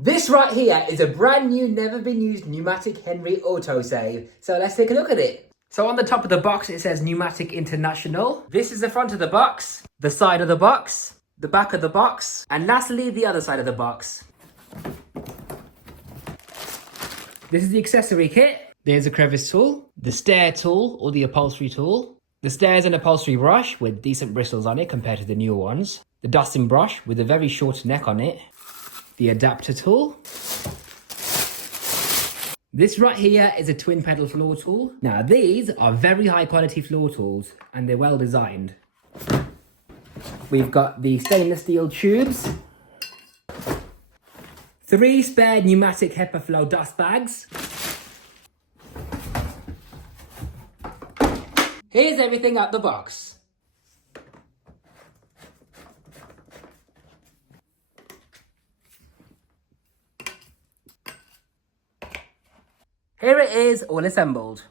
This right here is a brand new, never been used Numatic Henry Autosave. So let's take a look at it. So on the top of the box it says Numatic International. This is the front of the box, the side of the box, the back of the box, and lastly the other side of the box. This is the accessory kit. There's a crevice tool, the stair tool or the upholstery tool, the stairs and upholstery brush with decent bristles on it compared to the newer ones, the dusting brush with a very short neck on it, the adapter tool. This right here is a twin pedal floor tool. Now these are very high quality floor tools and they're well designed. We've got the stainless steel tubes, 3 spare pneumatic HEPA flow dust bags. Here's everything out the box. Here it is, all assembled.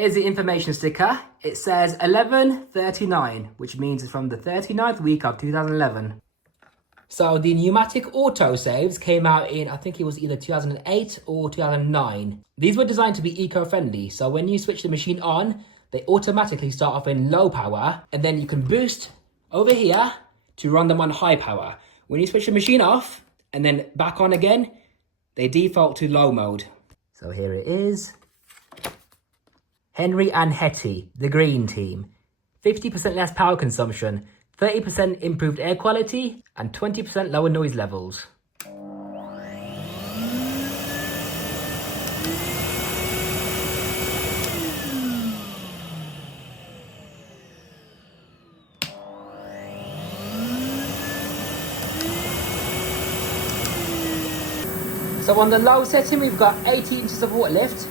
Here's the information sticker. It says 1139, which means it's from the 39th week of 2011. So the pneumatic autosaves came out in, I think it was either 2008 or 2009. These were designed to be eco-friendly, so when you switch the machine on, they automatically start off in low power, and then you can boost over here to run them on high power. When you switch the machine off and then back on again, they default to low mode. So here it is. Henry and Hetty, the green team. 50% less power consumption, 30% improved air quality, and 20% lower noise levels. So on the low setting, we've got 80 inches of water lift,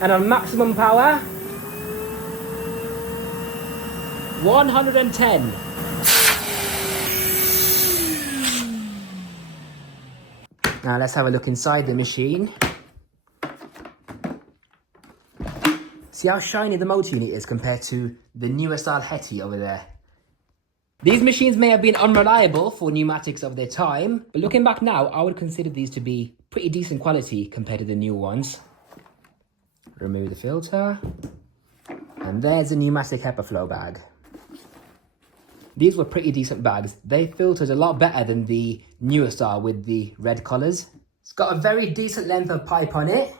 and on maximum power, 110. Now let's have a look inside the machine. See how shiny the motor unit is compared to the newer style Hetty over there. These machines may have been unreliable for pneumatics of their time, but looking back now, I would consider these to be pretty decent quality compared to the new ones. Remove the filter. And there's a pneumatic HEPA flow bag. These were pretty decent bags. They filtered a lot better than the newer style with the red colours. It's got a very decent length of pipe on it.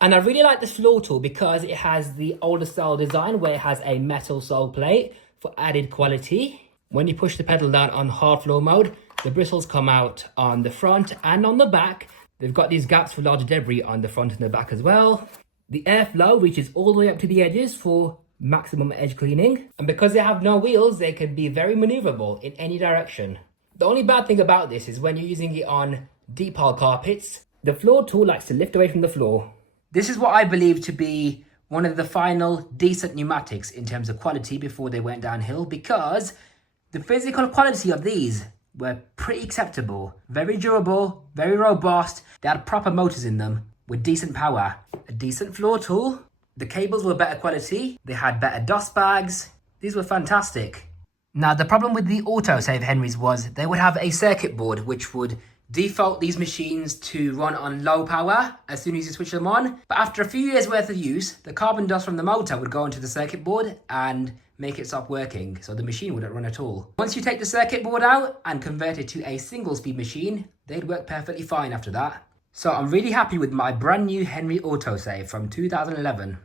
And I really like this floor tool because it has the older style design where it has a metal sole plate for added quality. When you push the pedal down on hard floor mode, the bristles come out on the front and on the back. They've got these gaps for larger debris on the front and the back as well. The airflow reaches all the way up to the edges for maximum edge cleaning. And because they have no wheels, they can be very maneuverable in any direction. The only bad thing about this is when you're using it on deep pile carpets, the floor tool likes to lift away from the floor. This is what I believe to be one of the final decent pneumatics in terms of quality before they went downhill, because the physical quality of these were pretty acceptable. Very durable, very robust. They had proper motors in them with decent power. A decent floor tool. The cables were better quality. They had better dust bags. These were fantastic. Now, the problem with the autosave Henrys was they would have a circuit board which would default these machines to run on low power as soon as you switch them on. But after a few years worth of use, the carbon dust from the motor would go into the circuit board and make it stop working, so the machine wouldn't run at all. Once you take the circuit board out and convert it to a single speed machine, they'd work perfectly fine after that. So I'm really happy with my brand new Henry Autosave from 2011.